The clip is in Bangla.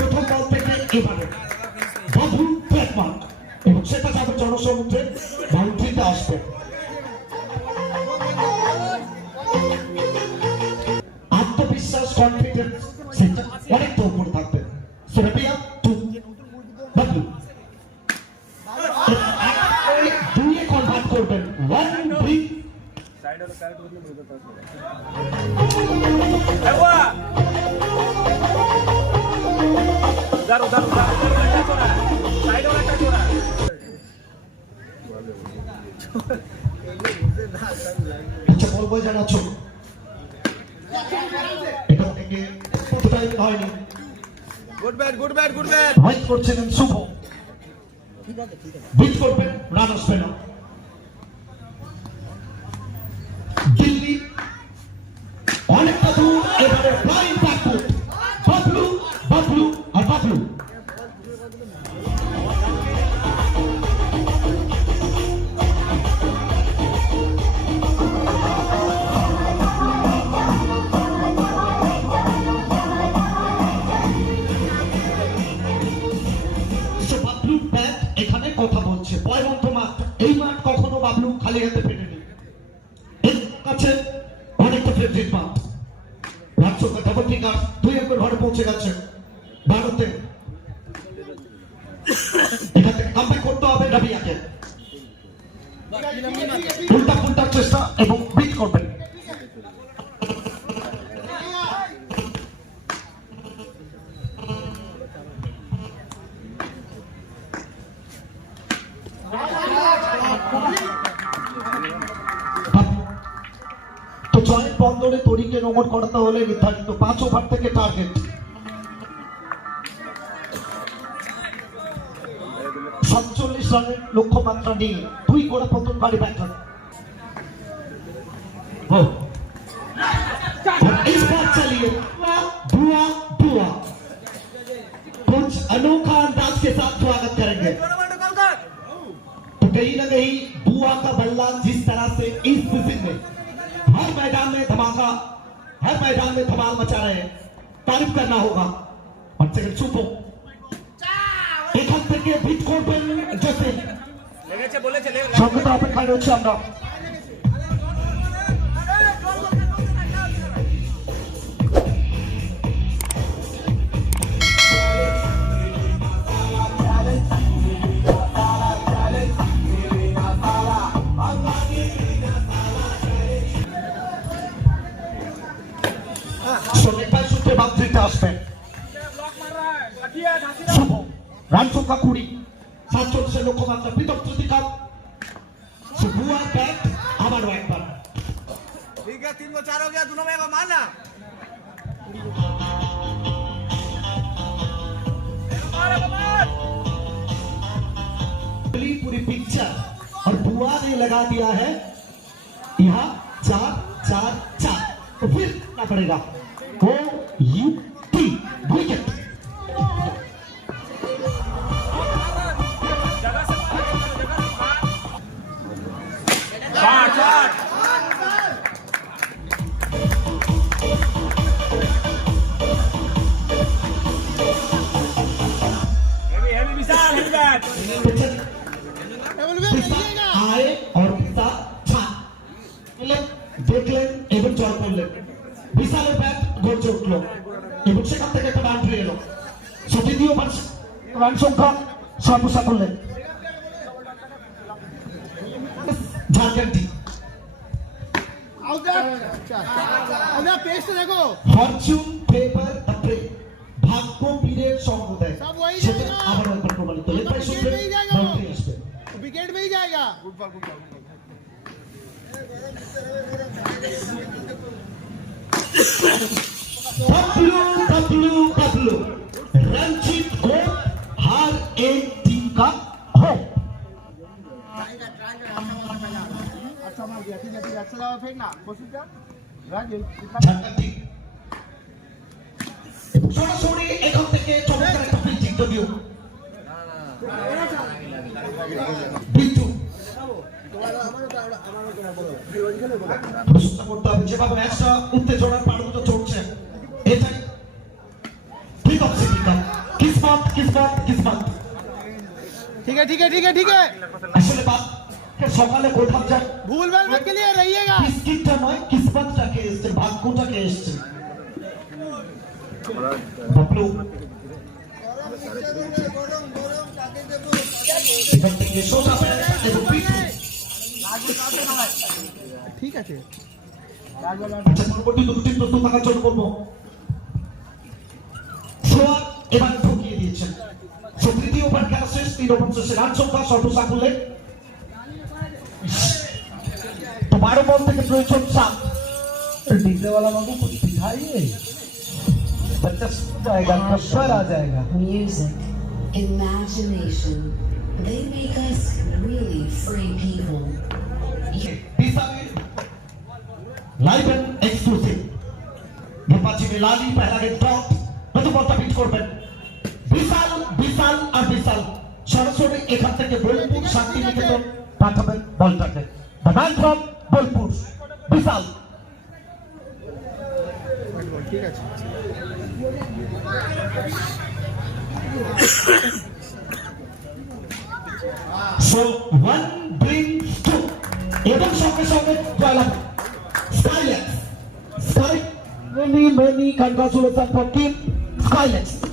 প্রথম বল থেকে এবারে বাবু ব্যাটম্যান এবং সেটা যাবে জনসমুদ্রে বাউন্ডারিতে আসবে। আত্মবিশ্বাস কনফিডেন্স সেটা অনেকটা উপরে থাকবে। সেরাপিয়া টু বাবু দুইয়ে কনভার্ট করবেন 1-3 साइड वाला कैरेट मतलब मुझे पता है उधर उधर उधर टच हो रहा है साइड वाला टच हो रहा है अच्छा बॉल बॉय জানাচ্ছ এটা থেকে কোথায় হয়নি good bat good bat good bat white করছেন শুভ বিট করবেন রান আসবে না। দিল্লি অনেকটা দূর এবারে ফ্লাইং ব্যাকফুট বাবলু বাবলু আর বাবলু বাবলু ব্যাট এখানে কথা বলছে বয়বন্ত মাঠ এই মাঠ কখনো বাবলু খালি হাতে ফেরেনি এর কাছে অনেকটা ফেভারিট মাঠ রাজ্যকে ডাবল ফিঙ্গার 2 অঙ্কের ঘরে পৌঁছে গেছে ভারতে। এখান থেকে কামব্যাক করতে হবে রাবিয়াকে উল্টা পুল্টার চেষ্টা এবং বিট করবেন। তো জয়েন্ট বন্দরে তরিকে নোংর করাতে হলে নির্ধারিত 5 ওভার থেকে টার্গেট 47 রানের লক্ষ্যমাত্রা নিয়ে 2 গোড়া পতনকারী ব্যাটার। इस बार चलिए बुआ बुआ कुछ अनोखा अंदाज के साथ स्वागत करेंगे। तो कहीं ना कहीं बुआ का बल्ला जिस तरह से इस सीजन में हर मैदान में धमाका हर मैदान में धमाल मचा रहे हैं तारीफ करना होगा। और सेकंड सुपो এখান থেকে বিট করবেন জসিম লেগেছে বলেছে সঙ্গে তো অপেক্ষায় রয়েছে আমরা। সন্ধ্যায় সূত্রে বাউন্ডারিতে আসবেন শুভ রান সংখ্যা 20 47 লক্ষ্যমাত্রা পৃথক প্রতিকার বুয়া ব্যাট আবারও একবার ठीक है 3 को 4 हो गया दोनों में मारना पूरी पिक्चर और बुआ ने लगा दिया है यहाँ 4-4-4 तो फिर करना पड़ेगा ओ यू टी विकेट। आए और पिता দেখলেন এবং জয় করলেন বিশালের ব্যাট গর্জে উঠলো এবং সেখান থেকে একটা রান ফিরে এলো। দ্বিতীয় রান সংখ্যা সর্বসা করলেন Jharkhand team. Fortune favour the brave ভাগ্য বীরের সঙ্গ দেয় সেটা আবার একবার প্রমাণিত লেপাই সূত্রে বাউন্ডারি আসবে विकेट में ही जाएगा। बबलू रंजीत को हर एक टीम का हो। अच्छा मार दिया ठीक है अच्छा फेंकना कोशिश कर राज ঝাড়খণ্ড টিম ইন্টারভিউ বিট্টু প্রশ্ন করতে হবে যেভাবে ম্যাচটা উত্তেজনার পারদটা চলছে এটাই ঠিক আছে কিসমত কিসমত কিসমত ठीक है ठीक है ठीक है ठीक है আসলে বাদ সকালে কোথাও যান भूल भाल मत के लिए रहिएगा কিসমতটা নয় কিসমতটাকে এসছে ভাগ্যটাকে এসছে বাবলু এখান থেকে সোজা এবং বিট্টু ठीक है আচ্ছা পরবর্তী দুটি প্রশ্ন থাকার জন্য বলবো সোয়া এবার ঢুকিয়ে দিয়েছেন তৃতীয় ওভার খেলা শেষ 3 ওভার শেষে রান সংখ্যা সর্বসাকুল্যে 12 বল থেকে প্রয়োজন 7 डीजे वाला बाबू कुछ दिखाइए बच्चा सो जाएगा कब्बर आ जाएगा Music, imagination, they make us really free people. Live and exclusive गप्पाची में लाली पहला गेट ड्रॉप প্রথম বলটা পিচ করবেন বিশাল বিশাল আর বিশাল সরাসরি এখান থেকে বোলপুর শান্তিনিকেতন পাঠাবেন বলটাকে দ্য ম্যান ফ্রম বোলপুর বিশাল ठीक है সো 1 brings 2 এবং সঙ্গে সঙ্গে জয়লাভ Skylex. Sky, many congratulations for Team Skylex.